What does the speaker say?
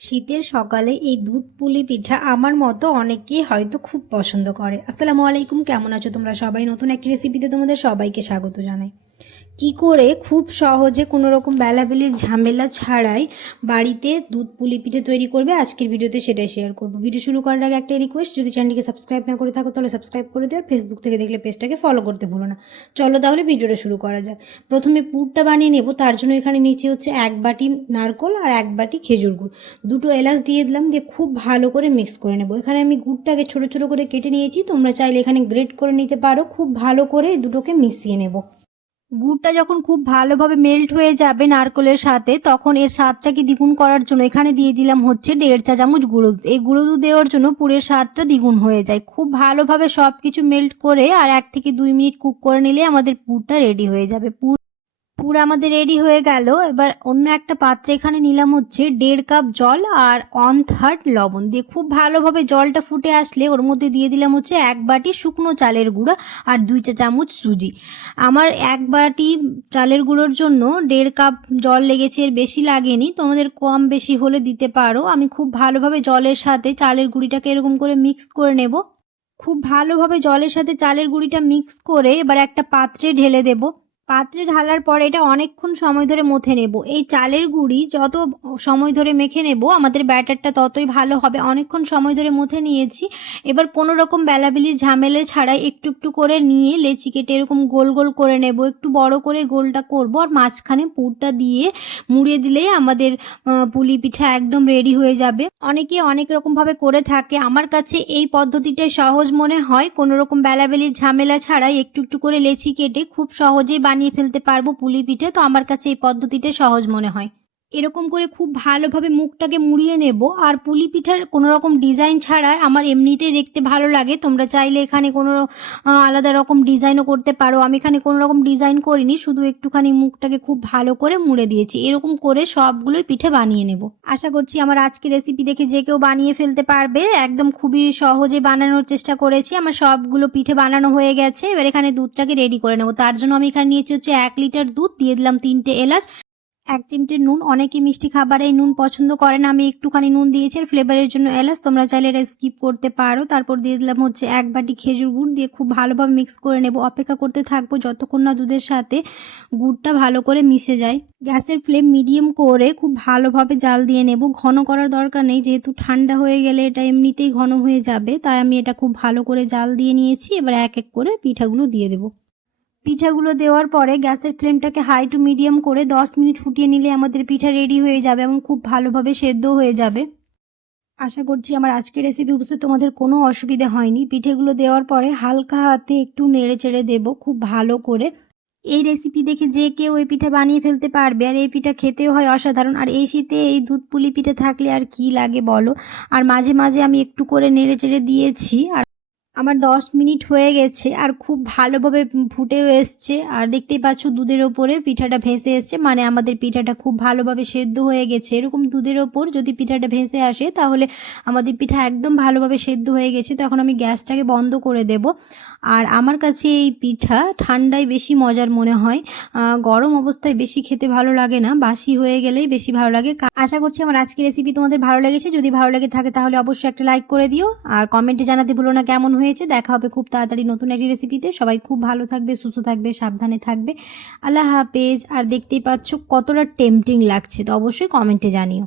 শীতের সকালে এই দুধ পুলি পিঠা আমার মতো অনেকেই হয়তো খুব পছন্দ করে। আসসালামু আলাইকুম, কেমন আছো তোমরা সবাই? নতুন একটি রেসিপিতে তোমাদের সবাইকে স্বাগত জানাই। কি করে খুব সহজে কোনো রকম বেলাবেলির ঝামেলা ছাড়াই বাড়িতে দুধ পুলি পিঠে তৈরি করবে, আজকের ভিডিওতে সেটাই শেয়ার করব। ভিডিও শুরু করার আগে একটা রিকোয়েস্ট যদি চ্যানেলটিকে সাবস্ক্রাইব না করে থাকো, তাহলে সাবস্ক্রাইব করে দেও, আর ফেসবুক থেকে দেখলে পেজটাকে ফলো করতে ভুলো না। চলো তাহলে ভিডিওটা শুরু করা যাক। প্রথমে পুরটা বানিয়ে নেব, তার জন্য এখানে নিচে হচ্ছে এক বাটি নারকোল আর এক বাটি খেজুর গুড়। দুটো এলাচ দিয়ে দিলাম, দিয়ে খুব ভালো করে মিক্স করে নেব। এখানে আমি গুড়টাকে ছোটো ছোটো করে কেটে নিয়েছি, তোমরা চাইলে এখানে গ্রেট করে নিতে পারো। খুব ভালো করে দুটোকে মিশিয়ে নেব। গুড়টা যখন খুব ভালোভাবে মেল্ট হয়ে যাবে নারকোলের সাথে, তখন এর স্বাদটাকে দ্বিগুণ করার জন্য এখানে দিয়ে দিলাম হচ্ছে দেড় চা চামচ গুঁড়ো দুধ। এই গুঁড়ো দুধ দেওয়ার জন্য পুরের স্বাদটা দ্বিগুণ হয়ে যায়। খুব ভালোভাবে সব কিছু মেল্ট করে আর এক থেকে দুই মিনিট কুক করে নিলে আমাদের পুরটা রেডি হয়ে যাবে। পুর পুর আমাদের রেডি হয়ে গেল। এবার অন্য একটা পাত্রে এখানে নিলাম হচ্ছে দেড় কাপ জল আর ওয়ান থার্ড লবণ দিয়ে খুব ভালোভাবে জলটা ফুটে আসলে ওর মধ্যে দিয়ে দিলাম হচ্ছে এক বাটি শুকনো চালের গুঁড়ো আর দুই চা চামচ সুজি। আমার এক বাটি চালের গুঁড়োর জন্য দেড় কাপ জল লেগেছে, এর বেশি লাগেনি। তোমাদের কম বেশি হলে দিতে পারো। আমি খুব ভালোভাবে জলের সাথে চালের গুঁড়িটাকে এরকম করে মিক্স করে নেব। খুব ভালোভাবে জলের সাথে চালের গুঁড়িটা মিক্স করে এবার একটা পাত্রে ঢেলে দেবো। পাত্রে ঢালার পরে এটা অনেকক্ষণ সময় ধরে মথে নেব। এই চালের গুঁড়ি যত সময় ধরে মেখে নেব, আমাদের ব্যাটারটা ততই ভালো হবে। অনেকক্ষণ সময় ধরে মথে নিয়েছি। এবার কোনো রকম বেলাবেলির ঝামেলে ছাড়াই একটু একটু করে নিয়ে লেচি কেটে এরকম গোল গোল করে নেব। একটু বড় করে গোলটা করব আর মাঝখানে পুরটা দিয়ে মুড়িয়ে দিলেই আমাদের পুলি পিঠা একদম রেডি হয়ে যাবে। অনেকে অনেক রকমভাবে করে থাকে। আমার কাছে এই পদ্ধতিটাই সহজ মনে হয়। কোনো রকম বেলাবেলির ঝামেলা ছাড়াই একটু একটু করে লেচি কেটে খুব সহজেই বানিয়ে ফেলতে পারব পুলি পিঠে তো আমার কাছে এই পদ্ধতিটা সহজ মনে হয়। এরকম করে খুব ভালোভাবে মুখটাকে মুড়িয়ে নেব। আর পুলি পিঠার কোনো রকম ডিজাইন ছাড়া আমার এমনিতেই দেখতে ভালো লাগে। তোমরা চাইলে এখানে কোনো আলাদা রকম ডিজাইনও করতে পারো। আমি এখানে কোনো রকম ডিজাইন করিনি, শুধু একটুখানি মুখটাকে খুব ভালো করে মুড়ে দিয়েছি। এরকম করে সবগুলোই পিঠে বানিয়ে নেব। আশা করছি আমার আজকের রেসিপি দেখে যে কেউ বানিয়ে ফেলতে পারবে। একদম খুবই সহজে বানানোর চেষ্টা করেছি। আমার সবগুলো পিঠে বানানো হয়ে গেছে। এবার এখানে দুধটাকে রেডি করে নেব। তার জন্য আমি এখানে নিয়েছি হচ্ছে এক লিটার দুধ, দিয়ে দিলাম তিনটে এলাচ। এক চিমটে নুন, অনেকে মিষ্টি খাবারে এই নুন পছন্দ করে না আমি একটুখানি নুন দিয়েছি আর ফ্লেভারের জন্য এলাচ। তোমরা চাইলে এটা স্কিপ করতে পারো। তারপর দিয়ে দিলাম হচ্ছে এক বাটি খেজুর গুড়। দিয়ে খুব ভালোভাবে মিক্স করে নেব। অপেক্ষা করতে থাকব যতক্ষণ না দুধের সাথে গুড়টা ভালো করে মিশে যায়। গ্যাসের ফ্লেম মিডিয়াম করে খুব ভালোভাবে জাল দিয়ে নেব। ঘন করার দরকার নেই, যেহেতু ঠান্ডা হয়ে গেলে এটা এমনিতেই ঘন হয়ে যাবে। তাই আমি এটা খুব ভালো করে জাল দিয়ে নিয়েছি। এবার এক এক করে পিঠাগুলো দিয়ে দেবো। পিঠাগুলো দেওয়ার পরে গ্যাসের ফ্লেমটাকে হাই টু মিডিয়াম করে দশ মিনিট ফুটিয়ে নিলে আমাদের পিঠা রেডি হয়ে যাবে এবং খুব ভালোভাবে সেদ্ধ হয়ে যাবে। আশা করছি আমার আজকের রেসিপি বুঝতে তোমাদের কোনো অসুবিধা হয়নি। পিঠেগুলো দেওয়ার পরে হালকা হাতে একটু নেড়ে চেড়ে দেবো খুব ভালো করে। এই রেসিপি দেখে যে কেউ এই পিঠা বানিয়ে ফেলতে পারবে আর এই পিঠা খেতেও হয় অসাধারণ। আর এই শীতে এই দুধ পুলি পিঠে থাকলে আর কি লাগে বলো? আর মাঝে মাঝে আমি একটু করে নেড়ে চেড়ে দিয়েছি। আর আমার দশ মিনিট হয়ে গেছে আর খুব ভালোভাবে ফুটেও এসছে। আর দেখতেই পাচ্ছ দুধের ওপরে পিঠাটা ভেসে এসছে। মানে আমাদের পিঠাটা খুব ভালোভাবে সেদ্ধ হয়ে গেছে। এরকম দুধের ওপর যদি পিঠাটা ভেসে আসে, তাহলে আমাদের পিঠা একদম ভালোভাবে সেদ্ধ হয়ে গেছে। তো এখন আমি গ্যাসটাকে বন্ধ করে দেব। আর আমার কাছে এই পিঠা ঠান্ডায় বেশি মজার মনে হয়। গরম অবস্থায় বেশি খেতে ভালো লাগে না। বাসি হয়ে গেলেই বেশি ভালো লাগে। আশা করছি আমার আজকের রেসিপি তোমাদের ভালো লেগেছে। যদি ভালো লেগে থাকে তাহলে অবশ্যই একটা লাইক করে দিও। আর কমেন্টে জানাতে ভুলো না কেমন হয়েছে। দেখা হবে খুব তাড়াতাড়ি নতুন একটি রেসিপিতে সবাই খুব ভালো থাকবে, সুস্থ থাকবে, সাবধানে থাকবে। আল্লাহ হাফেজ। আর দেখতেই পাচ্ছ কতটা টেম্পটিং লাগছে। তো অবশ্যই কমেন্টে জানিও।